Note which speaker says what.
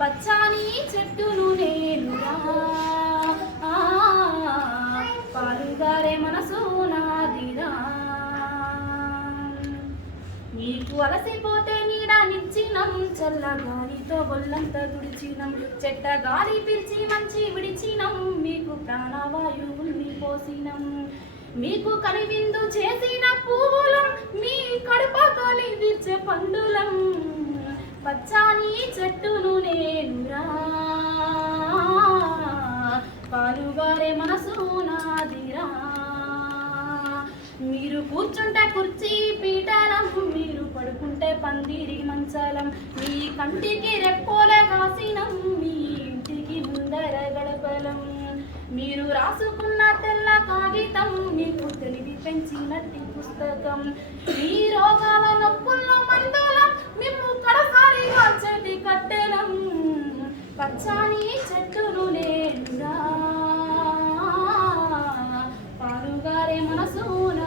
Speaker 1: పచ్చాని చెట్టును నేనురా. పాలుగారే మనసు నాదిరా. నీకు అలసిపోతే నీడానిచ్చినం చల్ల గాలితో ఒళ్ళంత తుడిచినం. చెట్ట గాలి పిలిచి మంచి విడిచినం మీకు ప్రాణవాయువుల్ని పోసినం. మీకు కనివిందు చేసిన పువ్వులం మీ కడుప కలిదిచ్చే పండులం. పచ్చాని చెట్టు సోనాదిరా మీరు కూర్చుంటే కుర్చీ పీఠాలం మీరు పడుకుంటే పందిరి మంచాలం. మీ కంటికి రెప్పోల కాసినం మీ ఇంటికి ముందర గడపలం. మీరు రాసుకున్న తెల్ల కాగితం మీకు తెలివి పెంచినట్టి పుస్తకం. మీ రోగాల నొప్పుల్లో మందులం మేము కడసారిగా చెటి కట్టెలం. పచ్చాని మనసున